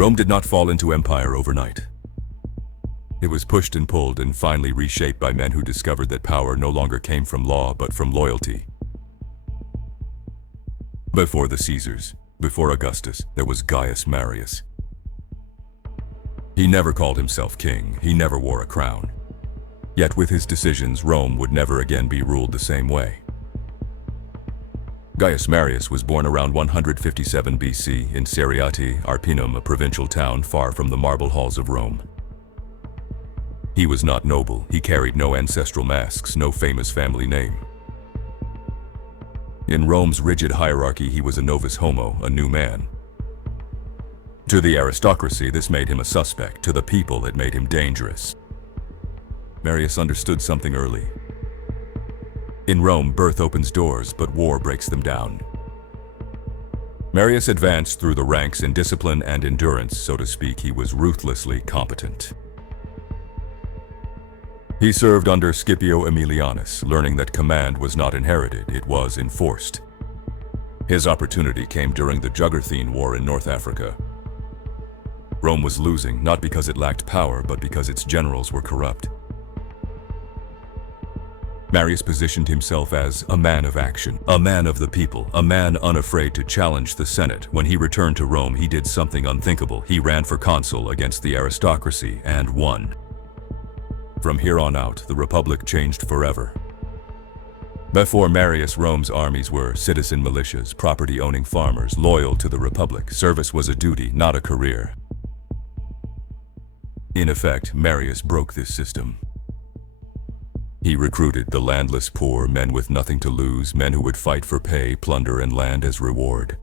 Rome did not fall into empire overnight. It was pushed and pulled and finally reshaped by men who discovered that power no longer came from law but from loyalty. Before the Caesars, before Augustus, there was Gaius Marius. He never called himself king, he never wore a crown. Yet with his decisions, Rome would never again be ruled the same way. Gaius Marius was born around 157 BC in Seriati, Arpinum, a provincial town far from the marble halls of Rome. He was not noble, he carried no ancestral masks, no famous family name. In Rome's rigid hierarchy, he was a novus homo, a new man. To the aristocracy, this made him a suspect. To the people, it made him dangerous. Marius understood something early. In Rome, birth opens doors, but war breaks them down. Marius advanced through the ranks in discipline and endurance, so to speak. He was ruthlessly competent. He served under Scipio Aemilianus, learning that command was not inherited, it was enforced. His opportunity came during the Jugurthine War in North Africa. Rome was losing, not because it lacked power, but because its generals were corrupt. Marius positioned himself as a man of action, a man of the people, a man unafraid to challenge the Senate. When he returned to Rome, he did something unthinkable. He ran for consul against the aristocracy and won. From here on out, the Republic changed forever. Before Marius, Rome's armies were citizen militias, property-owning farmers, loyal to the Republic. Service was a duty, not a career. In effect, Marius broke this system. He recruited the landless poor, men with nothing to lose, men who would fight for pay, plunder, and land as reward.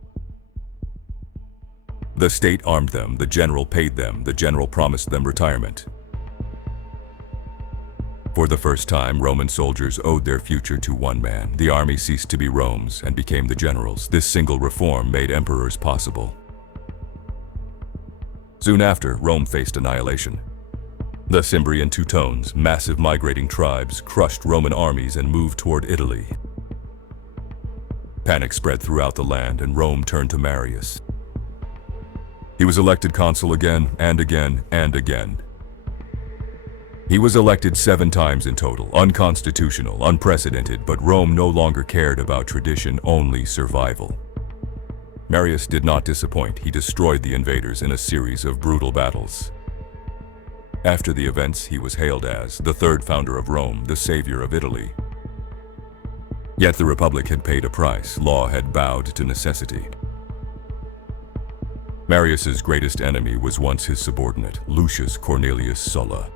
The state armed them, the general paid them, the general promised them retirement. For the first time, Roman soldiers owed their future to one man. The army ceased to be Rome's and became the general's. This single reform made emperors possible. Soon after, Rome faced annihilation. The Cimbrian Teutones, massive migrating tribes, crushed Roman armies and moved toward Italy. Panic spread throughout the land and Rome turned to Marius. He was elected consul again and again and again. He was elected 7 times in total, unconstitutional, unprecedented, but Rome no longer cared about tradition, only survival. Marius did not disappoint. He destroyed the invaders in a series of brutal battles. After the events, he was hailed as the third founder of Rome, the savior of Italy. Yet the Republic had paid a price. Law had bowed to necessity. Marius's greatest enemy was once his subordinate, Lucius Cornelius Sulla.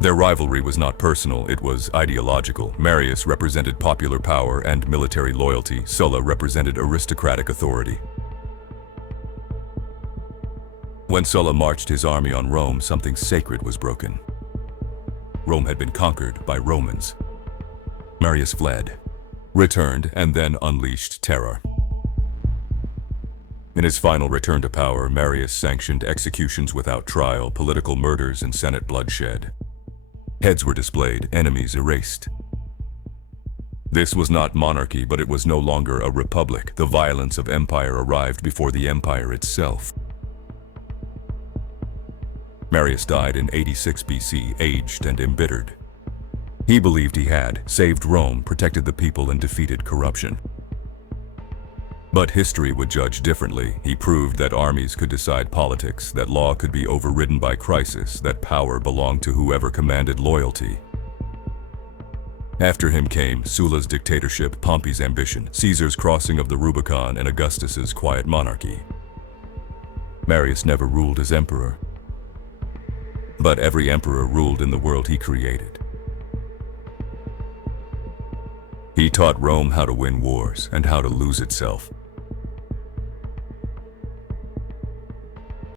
Their rivalry was not personal, it was ideological. Marius represented popular power and military loyalty. Sulla represented aristocratic authority. When Sulla marched his army on Rome, something sacred was broken. Rome had been conquered by Romans. Marius fled, returned, and then unleashed terror. In his final return to power, Marius sanctioned executions without trial, political murders, and Senate bloodshed. Heads were displayed, enemies erased. This was not monarchy, but it was no longer a republic. The violence of empire arrived before the empire itself. Marius died in 86 BC, aged and embittered. He believed he had saved Rome, protected the people, and defeated corruption. But history would judge differently. He proved that armies could decide politics, that law could be overridden by crisis, that power belonged to whoever commanded loyalty. After him came Sulla's dictatorship, Pompey's ambition, Caesar's crossing of the Rubicon, and Augustus's quiet monarchy. Marius never ruled as emperor. But every emperor ruled in the world he created. He taught Rome how to win wars and how to lose itself.